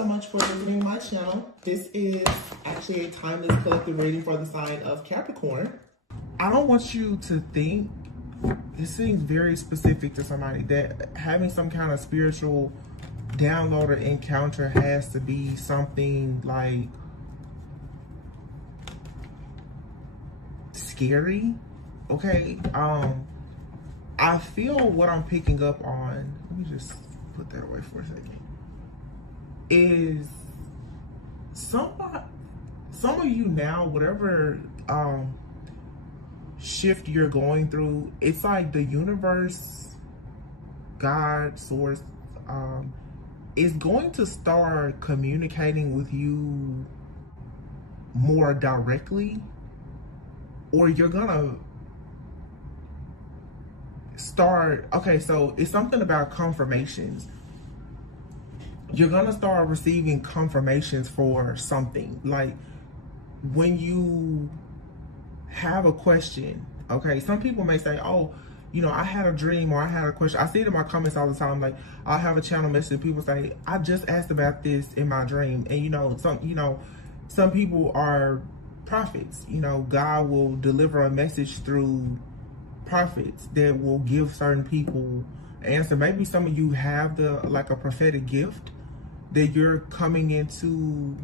so much for visiting my channel. This is actually a timeless collective reading for the sign of Capricorn. I don't want you to think, it seems very specific to somebody, that having some kind of spiritual download or encounter has to be something like scary. Okay, I feel what I'm picking up on, let me just put that away for a second, is some of you now, whatever shift you're going through, it's like the universe, God, source, is going to start communicating with you more directly, or you're gonna start, okay, so it's something about confirmations. You're gonna start receiving confirmations for something. Like when you have a question, okay, some people may say, oh, you know, I had a dream or I had a question. I see it in my comments all the time. Like, I'll have a channel message and people say, I just asked about this in my dream. And some people are prophets. You know, God will deliver a message through prophets that will give certain people an answer. Maybe some of you have like a prophetic gift that you're coming into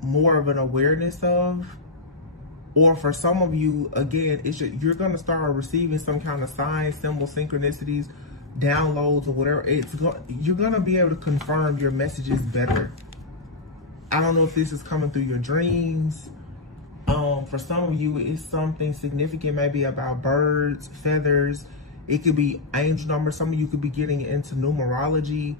more of an awareness of. Or for some of you, again, you're going to start receiving some kind of signs, symbols, synchronicities, downloads, or whatever. You're going to be able to confirm your messages better. I don't know if this is coming through your dreams. For some of you, it's something significant, maybe about birds, feathers. It could be angel numbers. Some of you could be getting into numerology.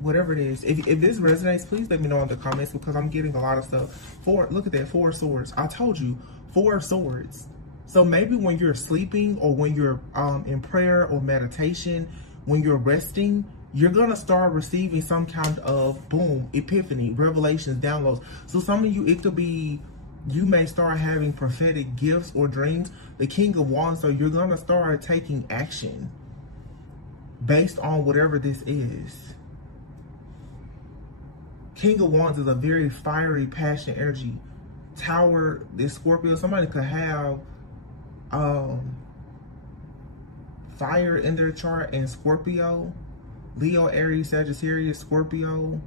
Whatever it is, if this resonates, please let me know in the comments, because I'm getting a lot of stuff. Look at that, 4 swords. I told you, 4 swords. So maybe when you're sleeping, or when you're in prayer or meditation, when you're resting, you're gonna start receiving some kind of boom, epiphany, revelations, downloads. So some of you, it could be, you may start having prophetic gifts or dreams. The King of Wands, so you're gonna start taking action based on whatever this is. King of Wands is a very fiery, passionate energy. Tower, this Scorpio, somebody could have fire in their chart, and Scorpio, Leo, Aries, Sagittarius, Scorpio.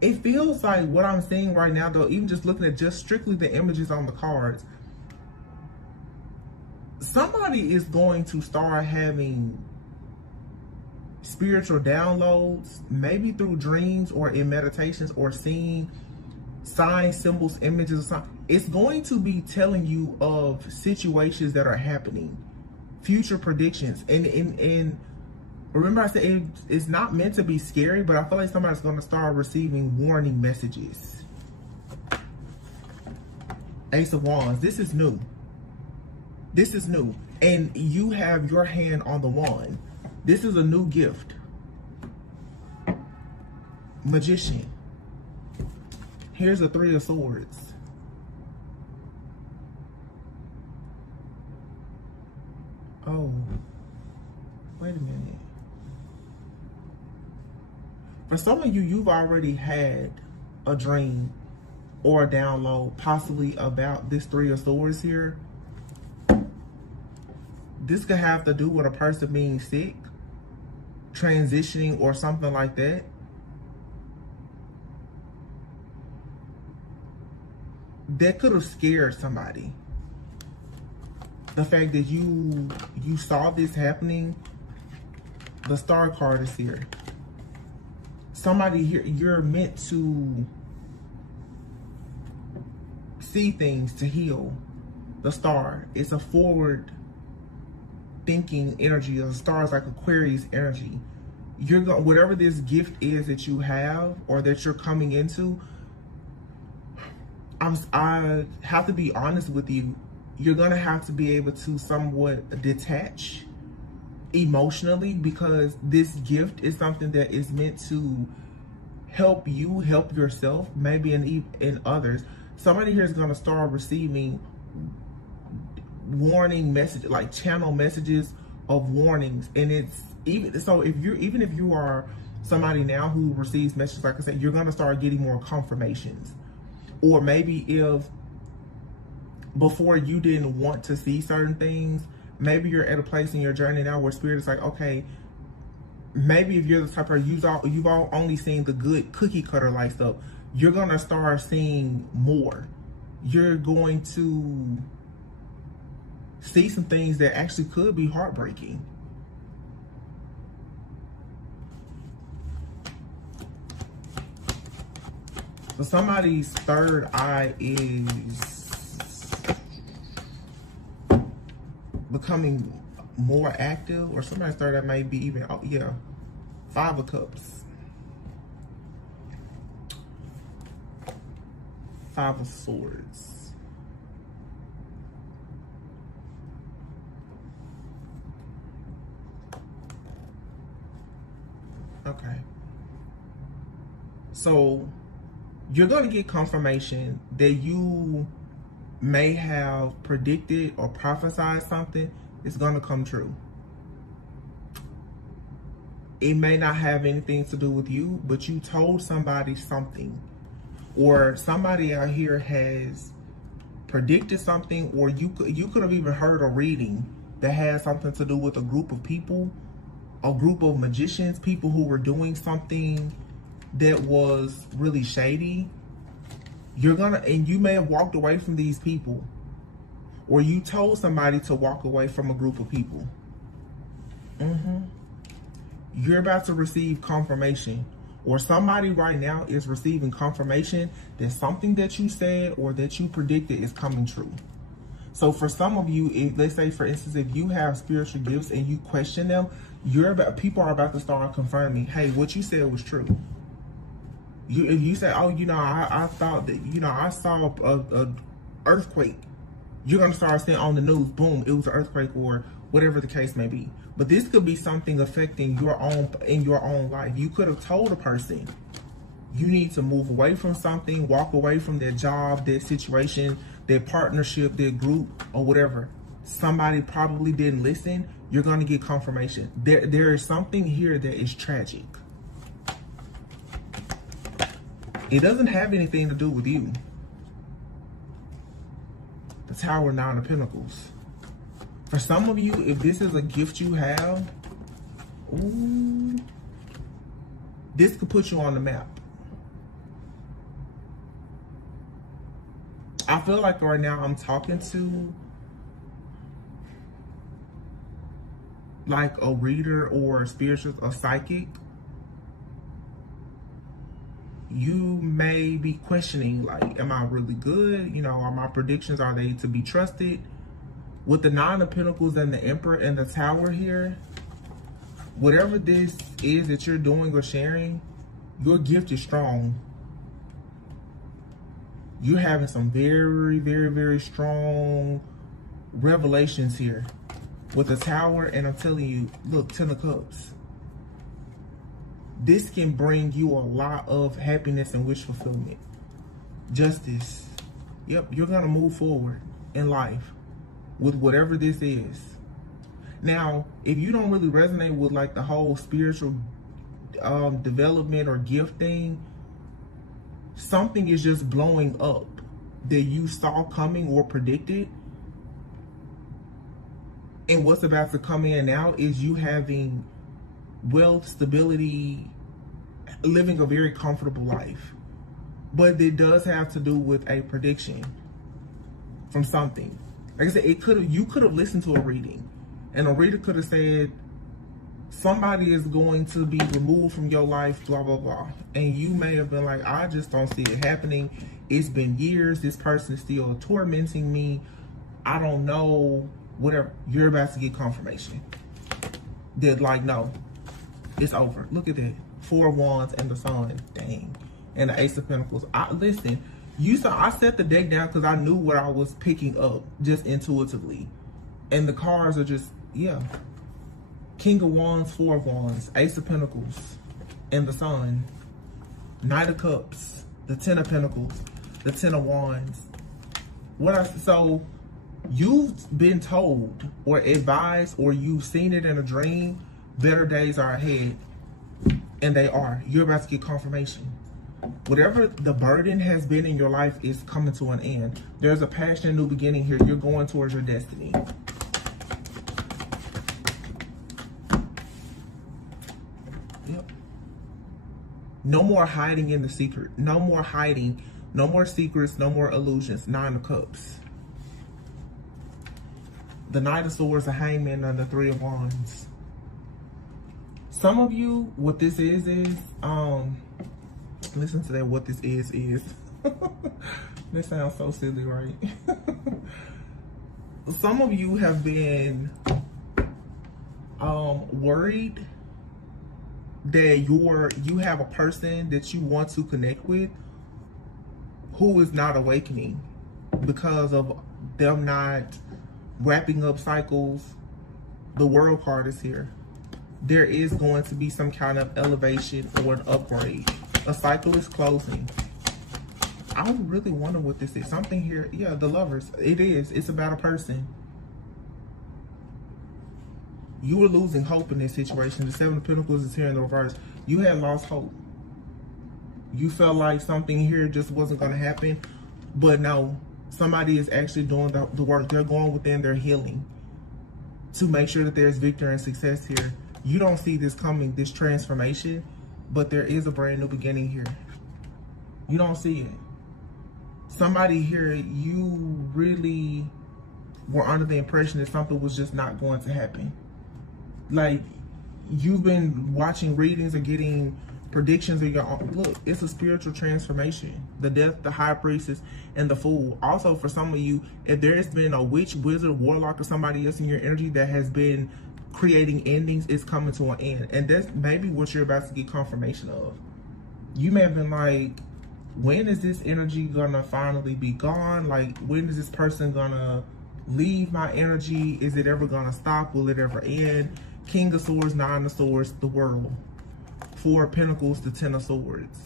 It feels like what I'm seeing right now, though, even just looking at just strictly the images on the cards, somebody is going to start having spiritual downloads, maybe through dreams or in meditations, or seeing signs, symbols, images, or something. It's going to be telling you of situations that are happening, future predictions. And remember, I said it's not meant to be scary, but I feel like somebody's going to start receiving warning messages. Ace of Wands. This is new. This is new. And you have your hand on the wand. This is a new gift. Magician. Here's the 3 of Swords. Oh, wait a minute. For some of you, you've already had a dream or a download, possibly about this 3 of Swords here. This could have to do with a person being sick, transitioning, or something like that. That could have scared somebody. The fact that you saw this happening, the Star card is here. Somebody here, you're meant to see things to heal. The Star, it's a forward thinking energy. The Star is like Aquarius energy. You're going, whatever this gift is that you have or that you're coming into, I have to be honest with you. You're gonna have to be able to somewhat detach emotionally, because this gift is something that is meant to help you help yourself, maybe in others. Somebody here is going to start receiving warning messages, like channel messages of warnings. And it's even so, if you are somebody now who receives messages, like I said, you're going to start getting more confirmations. Or maybe if before you didn't want to see certain things, maybe you're at a place in your journey now where spirit is like, okay, maybe if you're the type of you've all only seen the good cookie cutter life stuff, you're gonna start seeing more. You're going to see some things that actually could be heartbreaking. So somebody's third eye is becoming more active, or somebody's third eye may be even, oh yeah, 5 of Cups, 5 of Swords. Okay. So you're going to get confirmation that you may have predicted or prophesied something is going to come true. It may not have anything to do with you, but you told somebody something, or somebody out here has predicted something, or you could have even heard a reading that had something to do with a group of people, a group of magicians, people who were doing something that was really shady. And you may have walked away from these people, or you told somebody to walk away from a group of people. You're about to receive confirmation, or somebody right now is receiving confirmation that something that you said or that you predicted is coming true. So for some of you, let's say for instance, if you have spiritual gifts and you question them, people are about to start confirming, hey, what you said was true. If you say, oh, I thought that, I saw a earthquake, you're going to start seeing on the news, boom, it was an earthquake, or whatever the case may be. But this could be something affecting in your own life. You could have told a person, you need to move away from something, walk away from their job, their situation, their partnership, their group, or whatever. Somebody probably didn't listen. You're going to get confirmation. There is something here that is tragic. It doesn't have anything to do with you. The Tower, 9 of Pentacles. For some of you, if this is a gift you have, ooh, this could put you on the map. I feel like right now I'm talking to like a reader or a spiritual, a psychic. You may be questioning, like, am I really good? Are my predictions, are they to be trusted? With the 9 of Pentacles and the Emperor and the Tower here, whatever this is that you're doing or sharing, your gift is strong. You're having some very, very, very strong revelations here with the Tower. And I'm telling you, look, 10 of Cups. This can bring you a lot of happiness and wish fulfillment. Justice. Yep, you're going to move forward in life with whatever this is. Now, if you don't really resonate with like the whole spiritual development or gift thing, something is just blowing up that you saw coming or predicted. And what's about to come in now is you having wealth, stability, living a very comfortable life. But it does have to do with a prediction from something. Like I said, you could have listened to a reading, and a reader could have said, somebody is going to be removed from your life, blah, blah, blah. And you may have been like, I just don't see it happening. It's been years. This person is still tormenting me. I don't know, whatever. You're about to get confirmation that, like, no, it's over. Look at that. 4 of Wands and the Sun. Dang. And the Ace of Pentacles. Listen, I set the deck down because I knew what I was picking up just intuitively. And the cards are just, yeah. King of Wands, 4 of Wands, Ace of Pentacles, and the Sun. Knight of Cups, the Ten of Pentacles, the Ten of Wands. So you've been told or advised, or you've seen it in a dream, better days are ahead. And they are. You're about to get confirmation. Whatever the burden has been in your life is coming to an end. There's a passionate new beginning here. You're going towards your destiny. Yep. No more hiding in the secret. No more hiding. No more secrets. No more illusions. Nine of Cups. The Knight of Swords, the Hangman, and the Three of Wands. Some of you, what this is, listen to that, what this is. That sounds so silly, right? Some of you have been worried that you have a person that you want to connect with who is not awakening because of them not wrapping up cycles. The World card is here. There is going to be some kind of elevation or an upgrade. A cycle is closing. I really wonder what this is. Something here. Yeah, the Lovers. It is. It's about a person. You were losing hope in this situation. The Seven of Pentacles is here in the reverse. You had lost hope. You felt like something here just wasn't going to happen. But no, somebody is actually doing the work. They're going within their healing to make sure that there's victory and success here. You don't see this coming, this transformation, but there is a brand new beginning here. You don't see it. Somebody here, you really were under the impression that something was just not going to happen. Like, you've been watching readings and getting predictions of your own. Look, it's a spiritual transformation. The Death, the High Priestess, and the Fool. Also, for some of you, if there has been a witch, wizard, warlock, or somebody else in your energy that has been creating endings, is coming to an end. And that's maybe what you're about to get confirmation of. You may have been like, when is this energy gonna finally be gone? Like, when is this person gonna leave my energy? Is it ever gonna stop? Will it ever end? King of Swords, Nine of Swords, the World. Four of Pentacles, the Ten of Swords.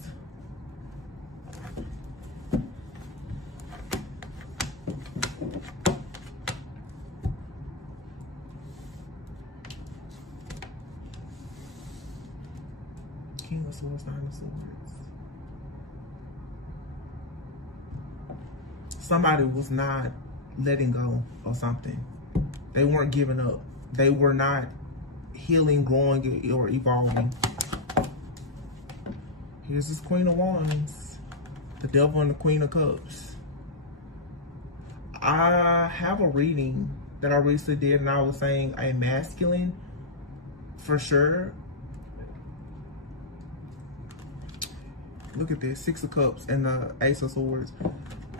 King of Swords, Nine of Swords. Somebody was not letting go of something. They weren't giving up. They were not healing, growing, or evolving. Here's this Queen of Wands, the Devil and the Queen of Cups. I have a reading that I recently did, and I was saying a masculine for sure. Look at this, Six of Cups and the Ace of Swords.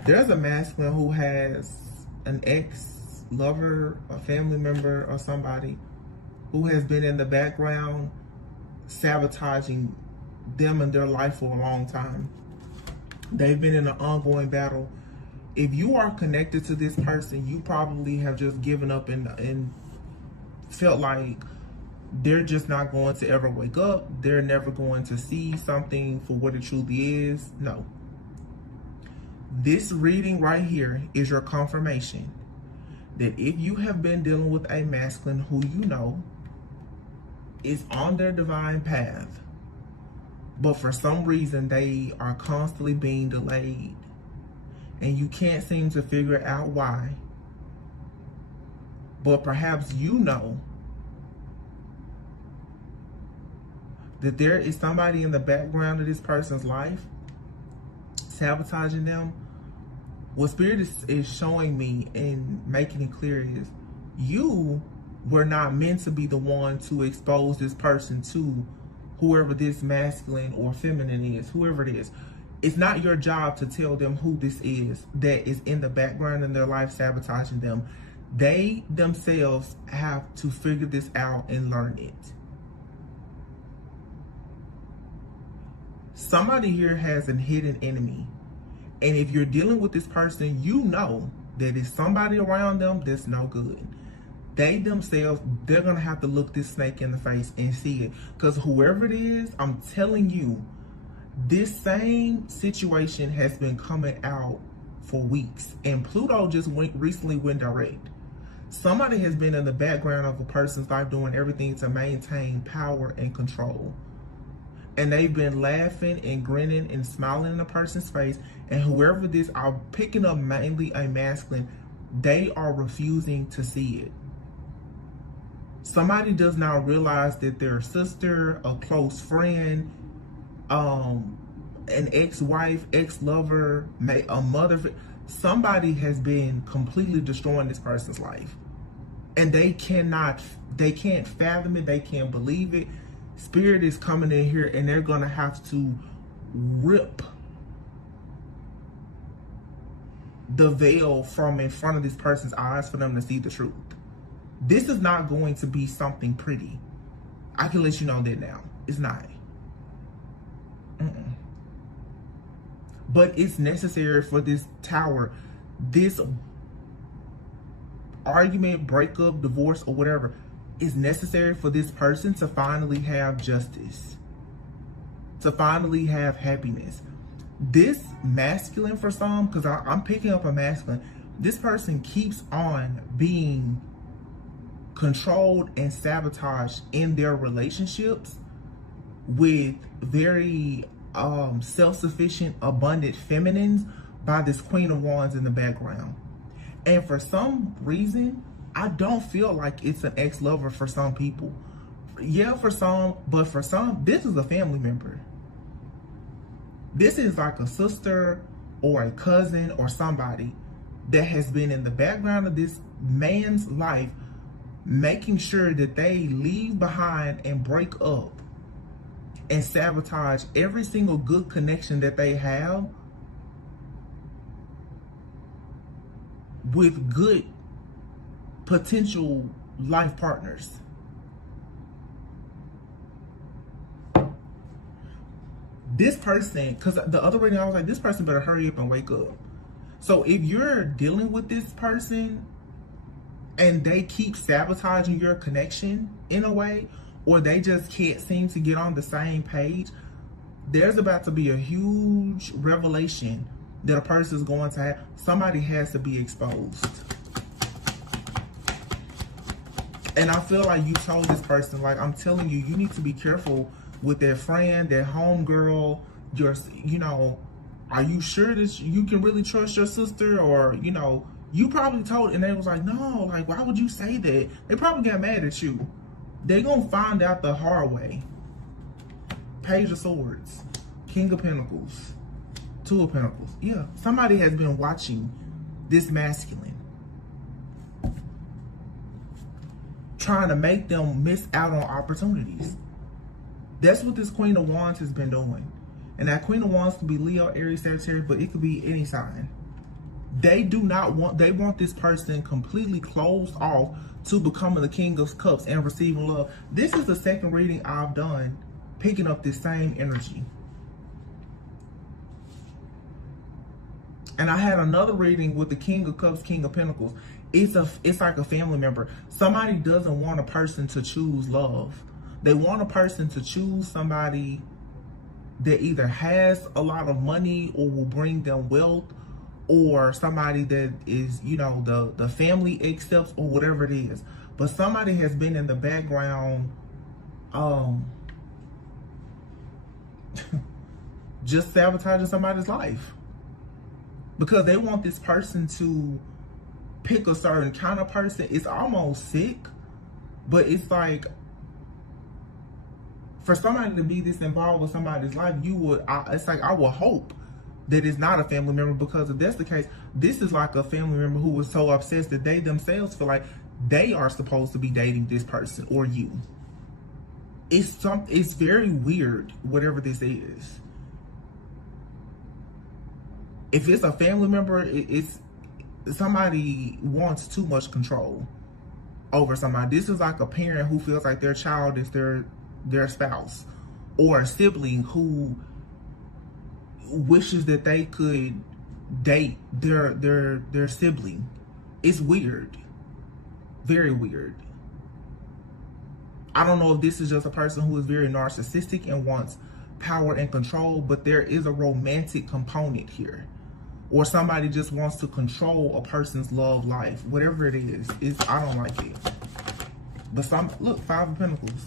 There's a masculine who has an ex-lover, a family member, or somebody who has been in the background sabotaging them and their life for a long time. They've been in an ongoing battle. If you are connected to this person, you probably have just given up and felt like they're just not going to ever wake up. They're never going to see something for what it truly is. No. This reading right here is your confirmation that if you have been dealing with a masculine who you know is on their divine path, but for some reason they are constantly being delayed and you can't seem to figure out why, but perhaps you know that there is somebody in the background of this person's life sabotaging them. What Spirit is showing me and making it clear is you were not meant to be the one to expose this person to whoever this masculine or feminine is, whoever it is. It's not your job to tell them who this is that is in the background in their life sabotaging them. They themselves have to figure this out and learn it. Somebody here has a hidden enemy. And if you're dealing with this person, you know that it's somebody around them that's no good. They themselves, they're going to have to look this snake in the face and see it. Because whoever it is, I'm telling you, This same situation has been coming out for weeks, and Pluto just recently went direct. Somebody has been in the background of a person's life doing everything to maintain power and control. And they've been laughing and grinning and smiling in a person's face. And whoever this, I'm picking up mainly a masculine, they are refusing to see it. Somebody does not realize that their sister, a close friend, an ex-wife, ex-lover, a mother, somebody has been completely destroying this person's life. And they can't fathom it, they can't believe it. Spirit is coming in here and they're gonna have to rip the veil from in front of this person's eyes for them to see the truth. This is not going to be something pretty. I can let you know that now. It's not. But it's necessary for this tower, this argument, breakup, divorce, or whatever, is necessary for this person to finally have justice, to finally have happiness. This masculine, for some, because I'm picking up a masculine, this person keeps on being controlled and sabotaged in their relationships with very self-sufficient, abundant feminines by this Queen of Wands in the background. And for some reason, I don't feel like it's an ex-lover for some people. Yeah, for some, but for some, this is a family member. This is like a sister or a cousin or somebody that has been in the background of this man's life, making sure that they leave behind and break up and sabotage every single good connection that they have with good potential life partners. This person, because the other reading I was like, this person better hurry up and wake up. So if you're dealing with this person and they keep sabotaging your connection in a way, or they just can't seem to get on the same page, there's about to be a huge revelation that a person is going to have. Somebody has to be exposed. And I feel like you told this person, like, I'm telling you, you need to be careful with their friend, their homegirl, your, you know, are you sure that you can really trust your sister? Or, you know, you probably told, and they was like, no, like, why would you say that? They probably got mad at you. They're going to find out the hard way. Page of Swords, King of Pentacles, Two of Pentacles. Yeah, somebody has been watching this masculine, trying to make them miss out on opportunities. That's what this Queen of Wands has been doing. And that Queen of Wands could be Leo, Aries, Sagittarius, but it could be any sign. They want this person completely closed off to becoming the King of Cups and receiving love. This is the second reading I've done picking up this same energy. And I had another reading with the King of Cups, King of Pentacles. It's like a family member. Somebody doesn't want a person to choose love. They want a person to choose somebody that either has a lot of money or will bring them wealth, or somebody that is, you know, the family accepts, or whatever it is. But somebody has been in the background just sabotaging somebody's life, because they want this person to pick a certain kind of person. It's almost sick, but it's like, for somebody to be this involved with somebody's life, it's like, I will hope that it's not a family member, because if that's the case, this is like a family member who was so obsessed that they themselves feel like they are supposed to be dating this person or you. It's very weird, whatever this is. If it's a family member, it's somebody wants too much control over somebody. This is like a parent who feels like their child is their spouse, or a sibling who wishes that they could date their sibling. It's weird. Very weird. I don't know if this is just a person who is very narcissistic and wants power and control, but there is a romantic component here. Or somebody just wants to control a person's love life. Whatever it is, I don't like it. But look, Five of Pentacles.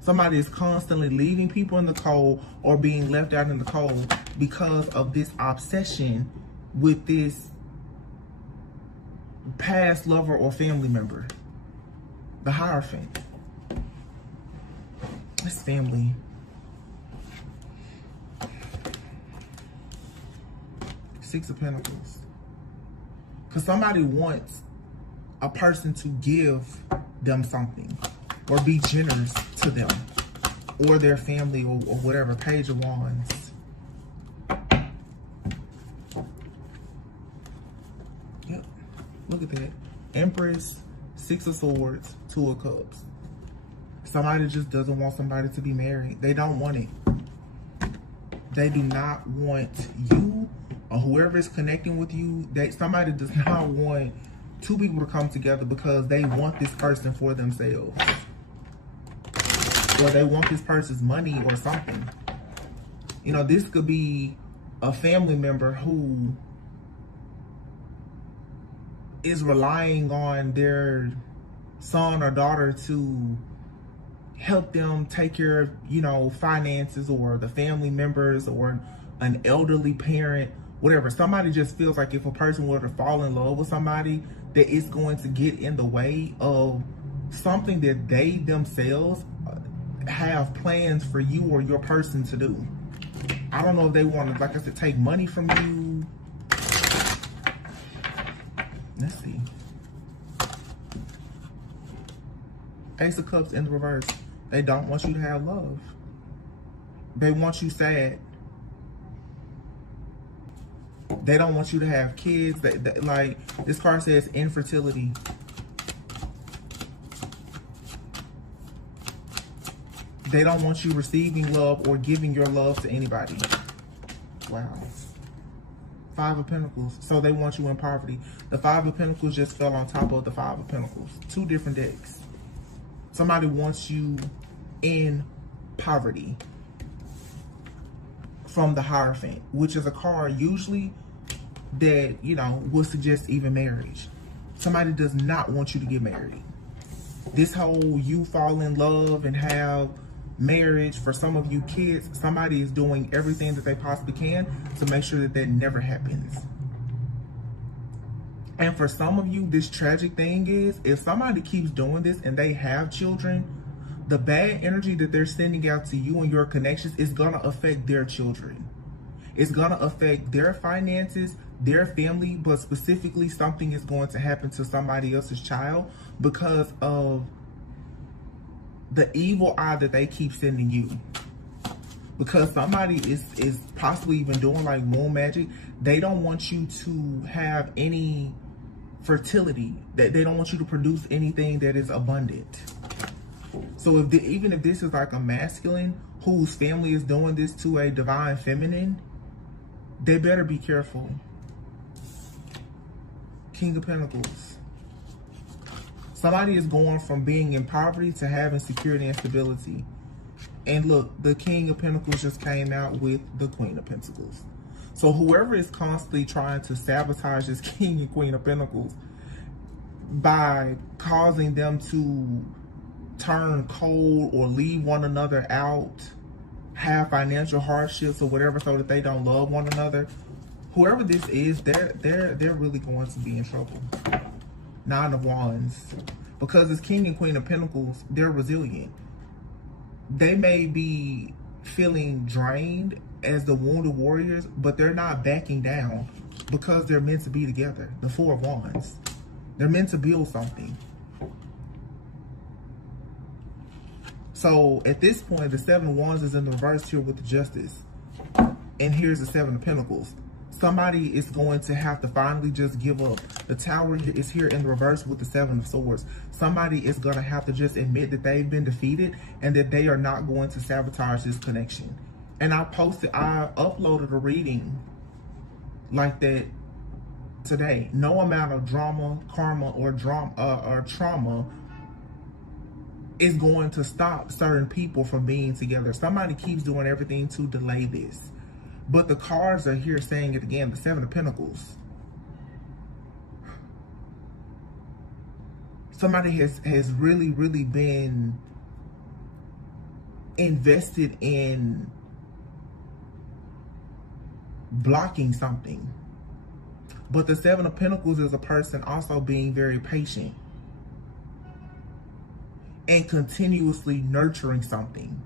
Somebody is constantly leaving people in the cold or being left out in the cold because of this obsession with this past lover or family member. The Hierophant. It's family. Six of Pentacles. Because somebody wants a person to give them something or be generous to them or their family or whatever. Page of Wands. Yep. Look at that. Empress, Six of Swords, Two of Cups. Somebody just doesn't want somebody to be married. They don't want it. They do not want you or whoever is connecting with you. Somebody does not want two people to come together because they want this person for themselves. Or they want this person's money or something. You know, this could be a family member who is relying on their son or daughter to help them take care of, you know, finances, or the family members, or an elderly parent, whatever. Somebody just feels like if a person were to fall in love with somebody, that it's going to get in the way of something that they themselves have plans for you or your person to do. I don't know if they want to, like I said, take money from you. Let's see. Ace of Cups in the reverse. They don't want you to have love. They want you sad. They don't want you to have kids. Like this card says, infertility. They don't want you receiving love or giving your love to anybody. Wow. Five of Pentacles. So they want you in poverty. The Five of Pentacles just fell on top of the Five of Pentacles. Two different decks. Somebody wants you in poverty from the Hierophant, which is a card usually that, you know, would suggest even marriage. Somebody does not want you to get married. This whole you fall in love and have marriage, for some of you kids, somebody is doing everything that they possibly can to make sure that that never happens. And for some of you, this tragic thing is, if somebody keeps doing this and they have children, the bad energy that they're sending out to you and your connections is going to affect their children. It's going to affect their finances, their family, but specifically something is going to happen to somebody else's child because of the evil eye that they keep sending you. Because somebody is possibly even doing like womb magic. They don't want you to have any fertility. They don't want you to produce anything that is abundant. So even if this is like a masculine whose family is doing this to a divine feminine, they better be careful. King of Pentacles. Somebody is going from being in poverty to having security and stability. And look, the King of Pentacles just came out with the Queen of Pentacles. So whoever is constantly trying to sabotage this King and Queen of Pentacles by causing them to turn cold or leave one another out, have financial hardships or whatever so that they don't love one another, whoever this is, they're really going to be in trouble. Nine of Wands. Because it's King and Queen of Pentacles, they're resilient. They may be feeling drained as the wounded warriors, but they're not backing down because they're meant to be together. The Four of Wands. They're meant to build something. So at this point, the Seven of Wands is in the reverse here with the Justice. And here's the Seven of Pentacles. Somebody is going to have to finally just give up. The Tower is here in the reverse with the Seven of Swords. Somebody is going to have to just admit that they've been defeated and that they are not going to sabotage this connection. And I uploaded a reading like that today. No amount of drama, karma, or trauma is going to stop certain people from being together. Somebody keeps doing everything to delay this. But the cards are here saying it again, the Seven of Pentacles. Somebody has really, really been invested in blocking something. But the Seven of Pentacles is a person also being very patient and continuously nurturing something.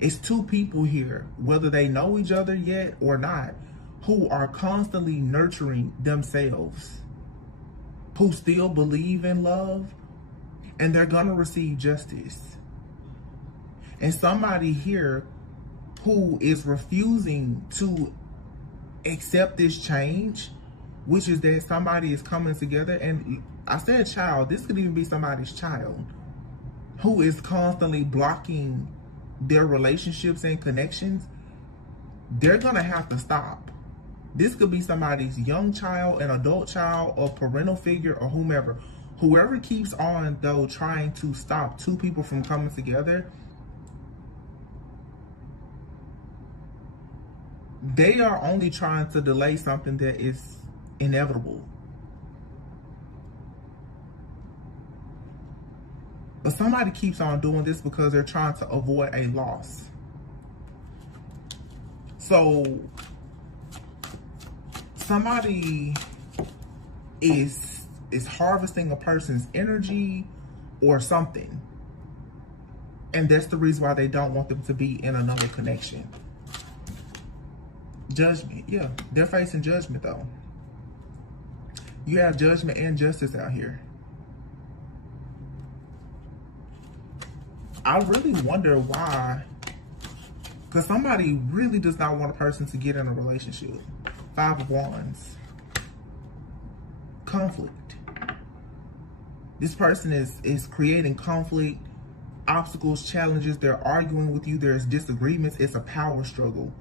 It's two people here, whether they know each other yet or not, who are constantly nurturing themselves, who still believe in love, and they're gonna receive justice. And somebody here who is refusing to accept this change, which is that somebody is coming together, and I said child, this could even be somebody's child, who is constantly blocking their relationships and connections. They're gonna have to stop. This could be somebody's young child, an adult child, or parental figure, or whomever. Whoever keeps on, though, trying to stop two people from coming together, they are only trying to delay something that is inevitable. But somebody keeps on doing this because they're trying to avoid a loss. So somebody is harvesting a person's energy or something. And that's the reason why they don't want them to be in another connection. Judgment, yeah. They're facing judgment, though. You have judgment and justice out here. I really wonder why. Because somebody really does not want a person to get in a relationship. Five of Wands. Conflict. This person is creating conflict, obstacles, challenges. They're arguing with you. There's disagreements. It's a power struggle.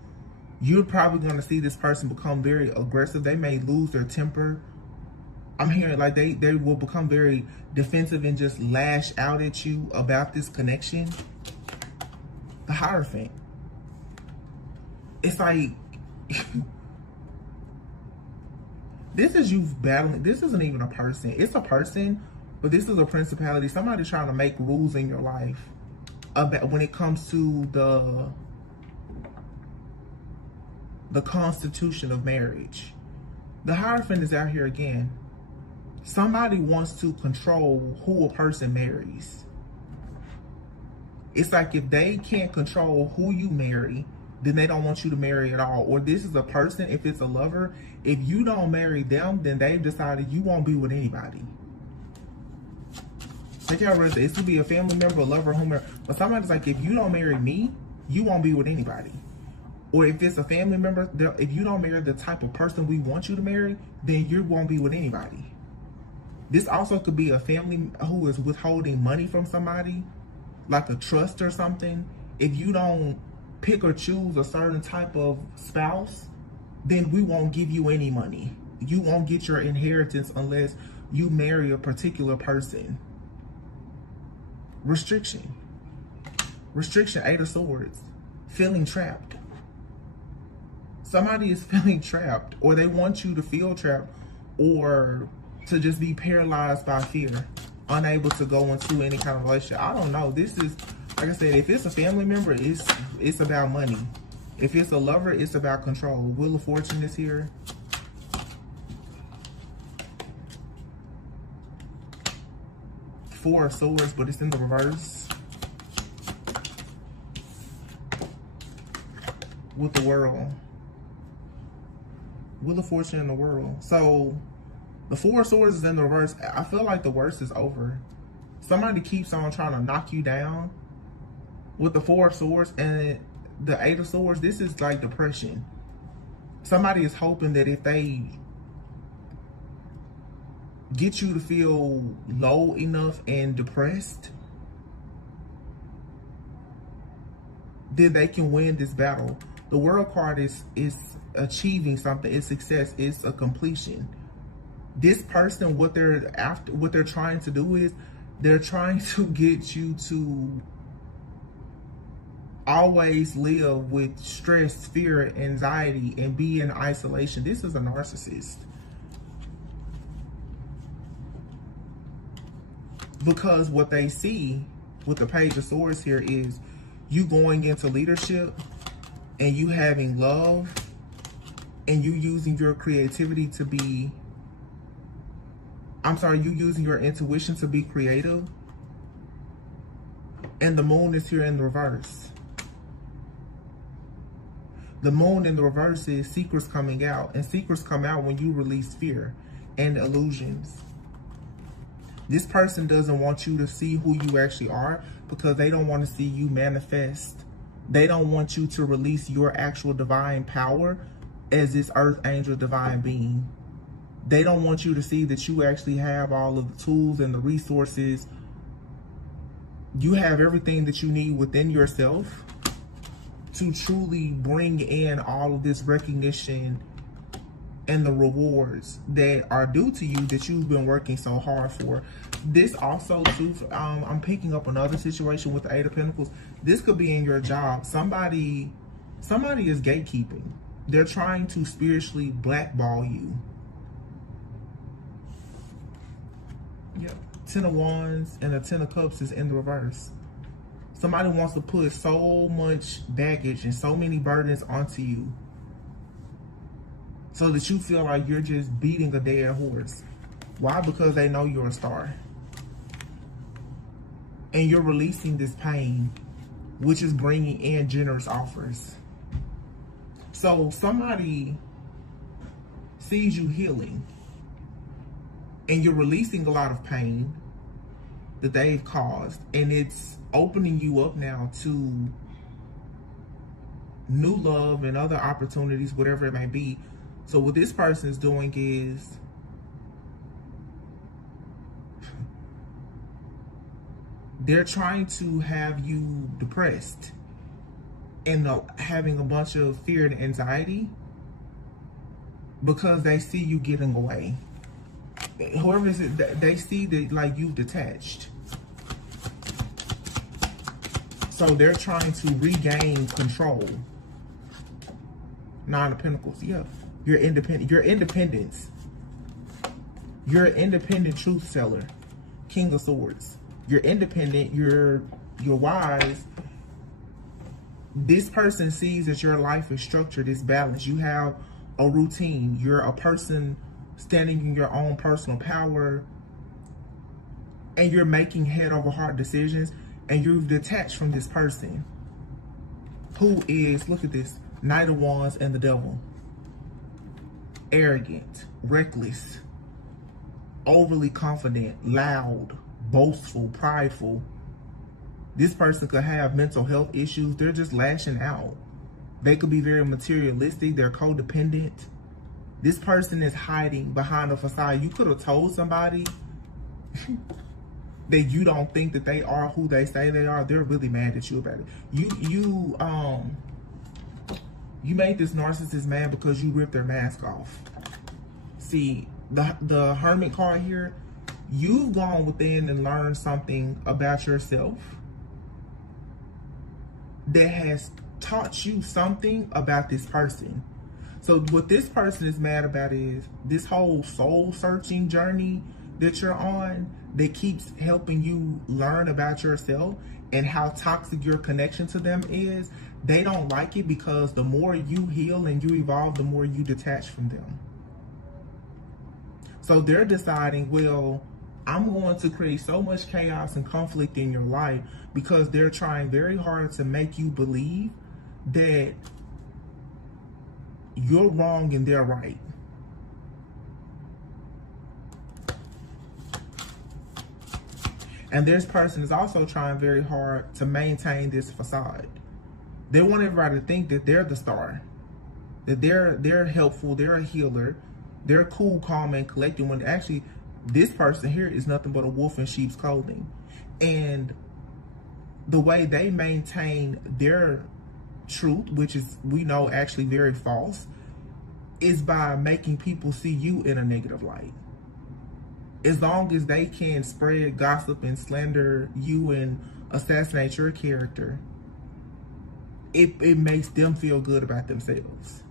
You're probably going to see this person become very aggressive. They may lose their temper. I'm hearing like they will become very defensive and just lash out at you about this connection. The Hierophant. It's like, this is you battling. This isn't even a person. It's a person, but this is a principality. Somebody trying to make rules in your life about when it comes to the constitution of marriage. The Hierophant is out here again. Somebody wants to control who a person marries. It's like if they can't control who you marry, then they don't want you to marry at all. Or this is a person, if it's a lover, if you don't marry them, then they've decided you won't be with anybody. Take out rest. It could be a family member, a lover, whomever. But somebody's like, if you don't marry me, you won't be with anybody. Or if it's a family member, if you don't marry the type of person we want you to marry, then you won't be with anybody. This also could be a family who is withholding money from somebody, like a trust or something. If you don't pick or choose a certain type of spouse, then we won't give you any money. You won't get your inheritance unless you marry a particular person. Restriction. Restriction, Eight of Swords. Feeling trapped. Somebody is feeling trapped, or they want you to feel trapped, or to just be paralyzed by fear, unable to go into any kind of relationship. I don't know. This is, like I said, if it's a family member, it's about money. If it's a lover, it's about control. Wheel of Fortune is here. Four of Swords, but it's in the reverse. With the World. Wheel of Fortune in the World. So the Four of Swords is in the reverse. I feel like the worst is over. Somebody keeps on trying to knock you down with the Four of Swords, and the Eight of Swords, this is like depression. Somebody is hoping that if they get you to feel low enough and depressed, then they can win this battle. The World card is achieving something. It's success. It's a completion. This person, what they're trying to do is They're trying to get you to always live with stress, fear, anxiety, and be in isolation. This is a narcissist. Because what they see with the Page of Swords here is you going into leadership and you having love and you using your creativity to be, you using your intuition to be creative. And the moon is here in the reverse. The moon in the reverse is secrets coming out. And secrets come out when you release fear and illusions. This person doesn't want you to see who you actually are because they don't want to see you manifest. They don't want you to release your actual divine power as this earth angel divine being. They don't want you to see that you actually have all of the tools and the resources. You have everything that you need within yourself to truly bring in all of this recognition and the rewards that are due to you that you've been working so hard for. This also too, I'm picking up another situation with the Eight of Pentacles. This could be in your job. Somebody is gatekeeping. They're trying to spiritually blackball you. Yep. Ten of Wands and the Ten of Cups is in the reverse. Somebody wants to put so much baggage and so many burdens onto you so that you feel like you're just beating a dead horse. Why? Because they know you're a star. And you're releasing this pain, which is bringing in generous offers. So somebody sees you healing and you're releasing a lot of pain that they've caused, and it's opening you up now to new love and other opportunities, whatever it may be. So what this person is doing is they're trying to have you depressed and having a bunch of fear and anxiety because they see you getting away. Whoever is it, they see that like you've detached. So they're trying to regain control. Nine of Pentacles, yeah. You're independent. Your independence. You're an independent truth seller. King of Swords. You're independent. You're wise. This person sees that your life is structured, it's balanced. You have a routine. You're a person standing in your own personal power. And you're making head over heart decisions. And you've detached from this person who is, look at this, Knight of Wands and the Devil. Arrogant, reckless, overly confident, loud, boastful, prideful. This person could have mental health issues. They're just lashing out. They could be very materialistic. They're codependent. This person is hiding behind a facade. You could have told somebody that you don't think that they are who they say they are. They're really mad at you about it. You made this narcissist mad because you ripped their mask off. See, the Hermit card here, you've gone within and learned something about yourself that has taught you something about this person. So what this person is mad about is this whole soul-searching journey that you're on that keeps helping you learn about yourself and how toxic your connection to them is. They don't like it because the more you heal and you evolve, the more you detach from them. So they're deciding, well, I'm going to create so much chaos and conflict in your life because they're trying very hard to make you believe that you're wrong and they're right. And this person is also trying very hard to maintain this facade. They want everybody to think that they're the star, that they're helpful, they're a healer, they're cool, calm, and collected, when actually this person here is nothing but a wolf in sheep's clothing. And the way they maintain their truth, which is, we know, actually very false, is by making people see you in a negative light. As long as they can spread gossip and slander you and assassinate your character, it makes them feel good about themselves.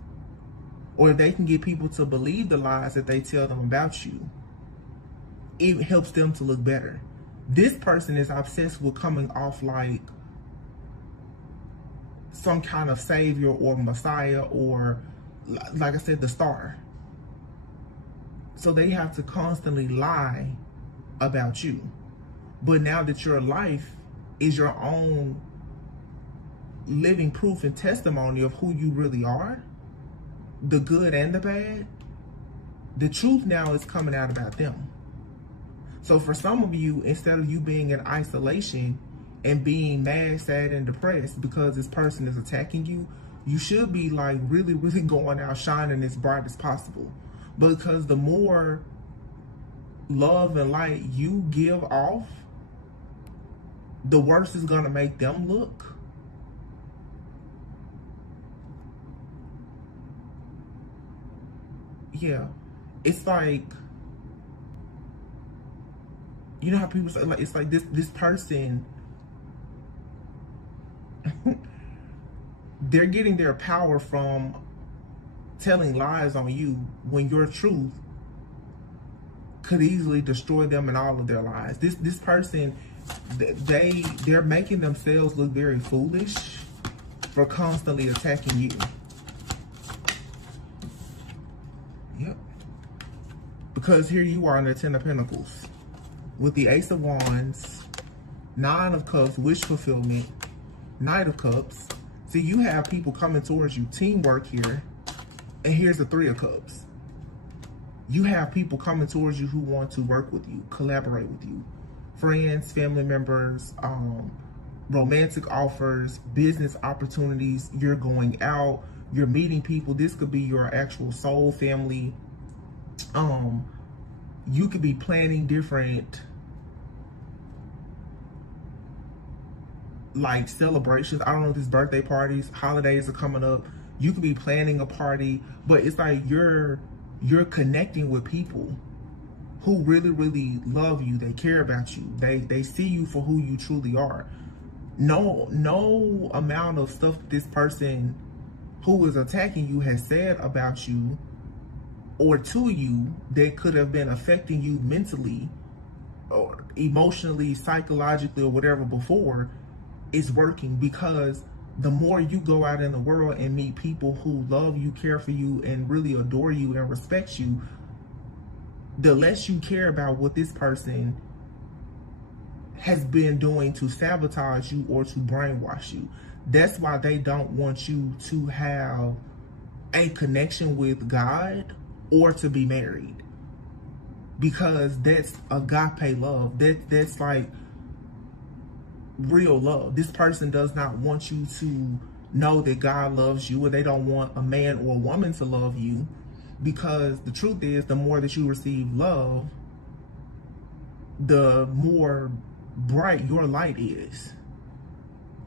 Or if they can get people to believe the lies that they tell them about you, it helps them to look better. This person is obsessed with coming off like some kind of savior or messiah, or like I said, the star. So they have to constantly lie about you. But now that your life is your own living proof and testimony of who you really are, the good and the bad, the truth now is coming out about them. So for some of you, instead of you being in isolation and being mad, sad, and depressed because this person is attacking you, you should be like really, really going out shining as bright as possible. Because the more love and light you give off, the worse it's gonna make them look. Yeah, it's like, you know how people say, like, it's like this person, they're getting their power from telling lies on you when your truth could easily destroy them and all of their lives. This person, they're making themselves look very foolish for constantly attacking you. Yep. Because here you are in the Ten of Pentacles with the Ace of Wands, Nine of Cups, wish fulfillment, Knight of Cups. See, you have people coming towards you, teamwork here, and here's the Three of Cups. You have people coming towards you who want to work with you, collaborate with you. Friends, family members, romantic offers, business opportunities. You're going out, you're meeting people. This could be your actual soul family. You could be planning different like celebrations. I don't know if it's birthday parties, holidays are coming up. You could be planning a party, but it's like you're connecting with people who really, really love you. They care about you. They see you for who you truly are. No amount of stuff this person who is attacking you has said about you or to you that could have been affecting you mentally or emotionally, psychologically, or whatever before is working, because the more you go out in the world and meet people who love you, care for you, and really adore you and respect you, the less you care about what this person has been doing to sabotage you or to brainwash you. That's why they don't want you to have a connection with God or to be married, because that's agape love. That's like real love. This person does not want you to know that God loves you, or they don't want a man or a woman to love you, because the truth is, the more that you receive love, the more bright your light is.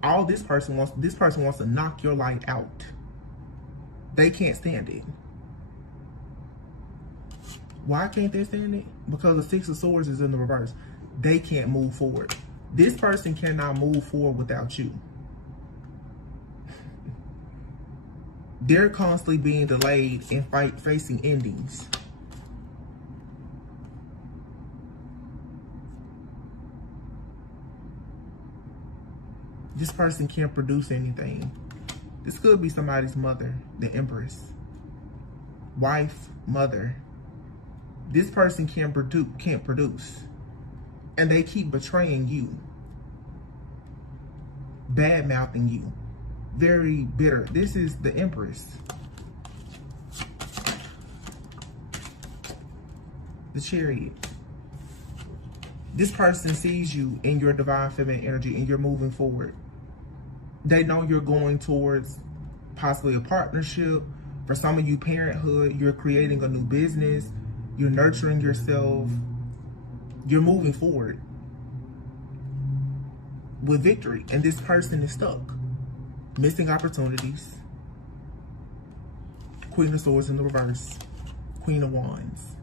All this person wants to knock your light out. They can't stand it. Why can't they stand it? Because the Six of Swords is in the reverse. They can't move forward. This person cannot move forward without you. They're constantly being delayed and facing endings. This person can't produce anything. This could be somebody's mother, the Empress. Wife, mother. This person can't produce. And they keep betraying you. Bad-mouthing you. Very bitter. This is the Empress. The Chariot. This person sees you in your divine feminine energy and you're moving forward. They know you're going towards possibly a partnership. For some of you, parenthood. You're creating a new business. You're nurturing yourself. You're moving forward with victory. And this person is stuck. Missing opportunities. Queen of Swords in the reverse. Queen of Wands.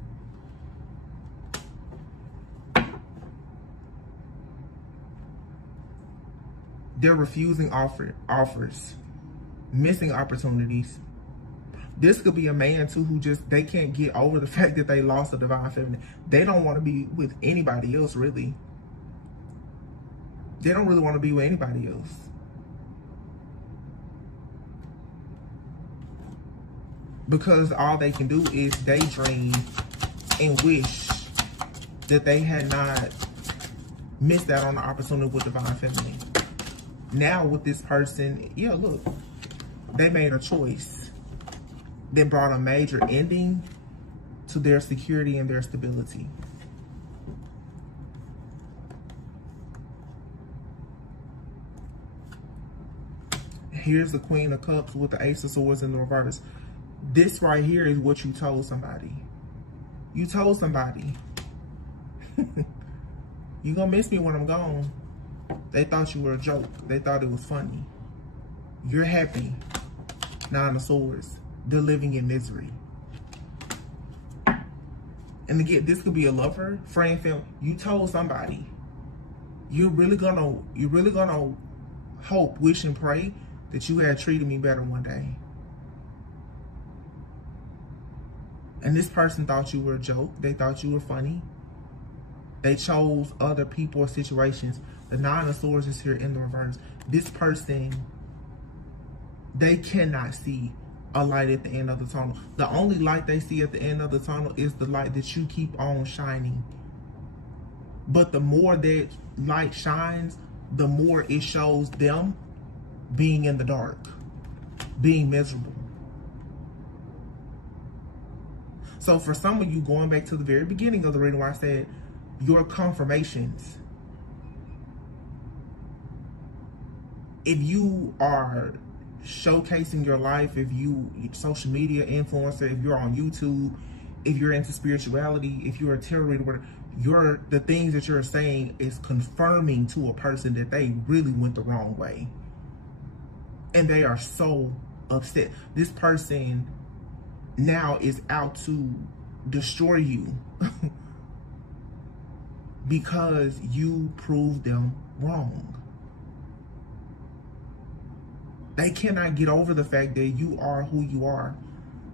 They're refusing offers, missing opportunities. This could be a man too who just, they can't get over the fact that they lost a divine feminine. They don't want to be with anybody else, really. They don't really want to be with anybody else. Because all they can do is daydream and wish that they had not missed out on the opportunity with divine feminine. Now with this person, yeah, look, they made a choice that brought a major ending to their security and their stability. Here's the Queen of Cups with the Ace of Swords in the reverse. This right here is what you told somebody. You told somebody, you gonna miss me when I'm gone. They thought you were a joke. They thought it was funny. You're happy. Nine of Swords. They're living in misery. And again, this could be a lover, friend, family. You told somebody. You're really gonna hope, wish, and pray that you had treated me better one day. And this person thought you were a joke. They thought you were funny. They chose other people or situations. The Nine of Swords is here in the reverse. This person, they cannot see a light at the end of the tunnel. The only light they see at the end of the tunnel is the light that you keep on shining. But the more that light shines, the more it shows them being in the dark, being miserable. So for some of you, going back to the very beginning of the reading where I said, your confirmations, if you are showcasing your life, if you social media influencer, if you're on YouTube, if you're into spirituality, if you're a tarot reader, the things that you're saying is confirming to a person that they really went the wrong way. And they are so upset. This person now is out to destroy you because you proved them wrong. They cannot get over the fact that you are who you are.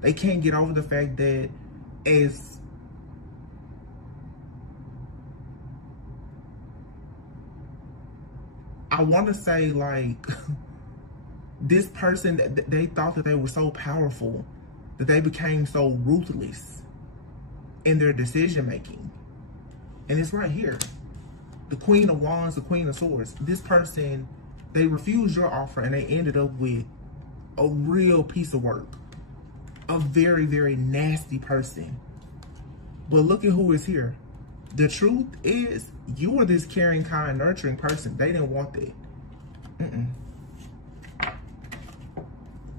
They can't get over the fact that as I want to say, like, this person, they thought that they were so powerful that they became so ruthless in their decision making. And it's right here. The Queen of Wands, the Queen of Swords. This person, they refused your offer and they ended up with a real piece of work. A very, very nasty person. But look at who is here. The truth is, you were this caring, kind, nurturing person. They didn't want that.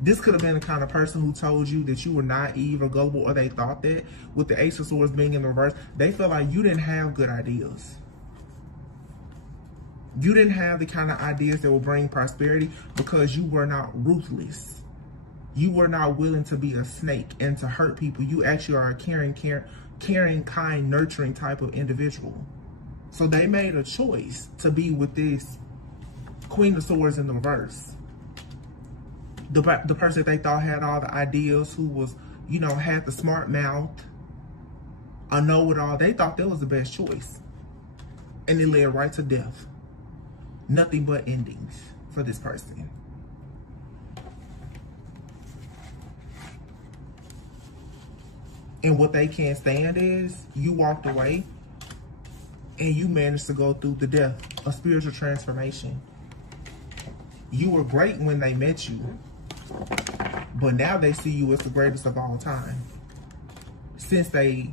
This could have been the kind of person who told you that you were naive or gullible, or they thought that. With the Ace of Swords being in the reverse, they felt like you didn't have good ideas. You didn't have the kind of ideas that will bring prosperity because you were not ruthless. You were not willing to be a snake and to hurt people. You actually are a caring, kind, nurturing type of individual. So they made a choice to be with this Queen of Swords in the reverse. The person that they thought had all the ideas, who was, you know, had the smart mouth, a know-it-all, they thought that was the best choice. And it led right to death. Nothing but endings for this person. And what they can't stand is you walked away and you managed to go through the death, a spiritual transformation. You were great when they met you, but now they see you as the greatest of all time. Since they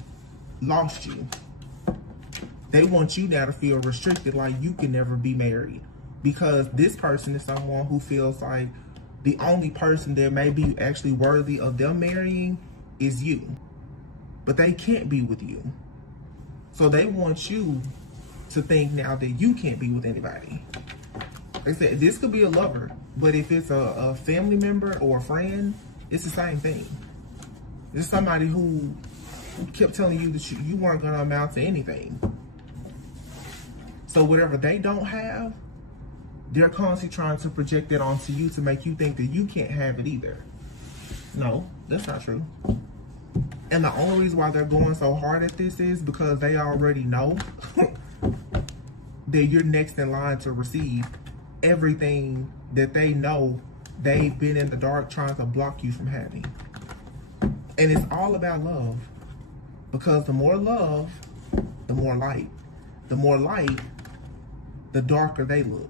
lost you, they want you now to feel restricted, like you can never be married. Because this person is someone who feels like the only person that may be actually worthy of them marrying is you. But they can't be with you. So they want you to think now that you can't be with anybody. Like I said, this could be a lover, but if it's a family member or a friend, it's the same thing. It's somebody who kept telling you that you weren't going to amount to anything. So whatever they don't have, They're constantly trying to project it onto you to make you think that you can't have it either. No, that's not true. And the only reason why they're going so hard at this is because they already know that you're next in line to receive everything that they know they've been in the dark trying to block you from having. And it's all about love. Because the more love, the more light. The more light, the darker they look.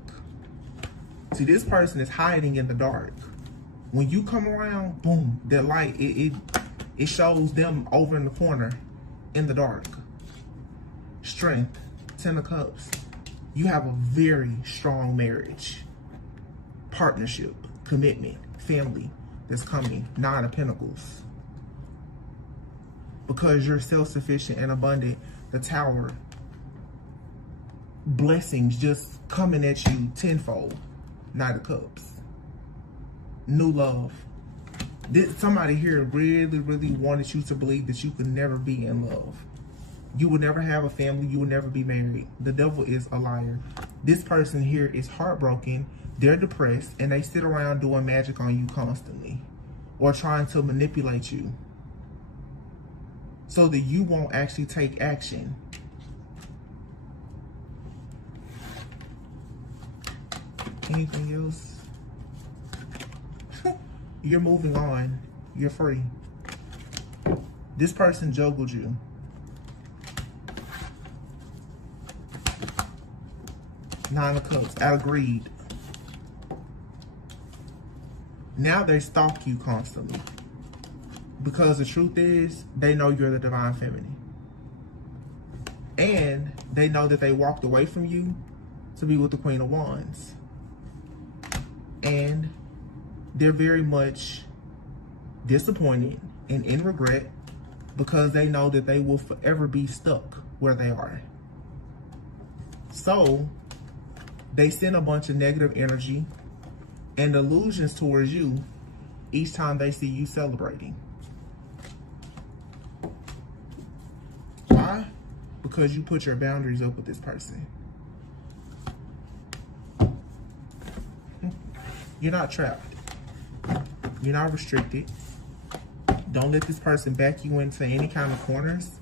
See, this person is hiding in the dark. When you come around, boom, their light, it shows them over in the corner in the dark. Strength, 10 of Cups. You have a very strong marriage, partnership, commitment, family that's coming. 9 of Pentacles. Because you're self-sufficient and abundant, the Tower, blessings just coming at you tenfold. 9 of Cups. New love. Somebody here really, really wanted you to believe that you could never be in love. You will never have a family. You will never be married. The devil is a liar. This person here is heartbroken. They're depressed. And they sit around doing magic on you constantly. Or trying to manipulate you. So that you won't actually take action. Anything else? You're moving on. You're free. This person juggled you. Nine of Cups. Out of greed. Now they stalk you constantly. Because the truth is, they know you're the divine feminine. And they know that they walked away from you to be with the Queen of Wands. And they're very much disappointed and in regret because they know that they will forever be stuck where they are. So they send a bunch of negative energy and illusions towards you each time they see you celebrating. Why? Because you put your boundaries up with this person. You're not trapped. You're not restricted. Don't let this person back you into any kind of corners.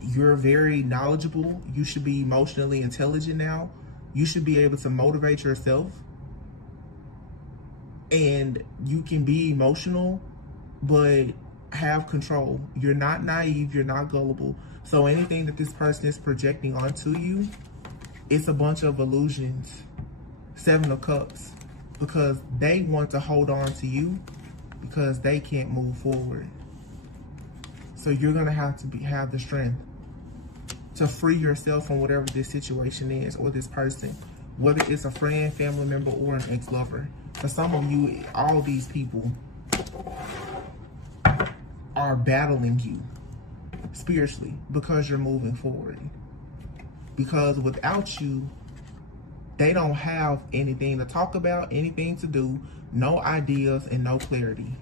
You're very knowledgeable. You should be emotionally intelligent now. You should be able to motivate yourself. And you can be emotional, but have control. You're not naive. You're not gullible. So anything that this person is projecting onto you, it's a bunch of illusions. 7 of Cups. Because they want to hold on to you because they can't move forward. So you're going to have the strength to free yourself from whatever this situation is or this person. Whether it's a friend, family member, or an ex-lover. For some of you, all these people are battling you spiritually because you're moving forward. Because without you, they don't have anything to talk about, anything to do, no ideas, and no clarity.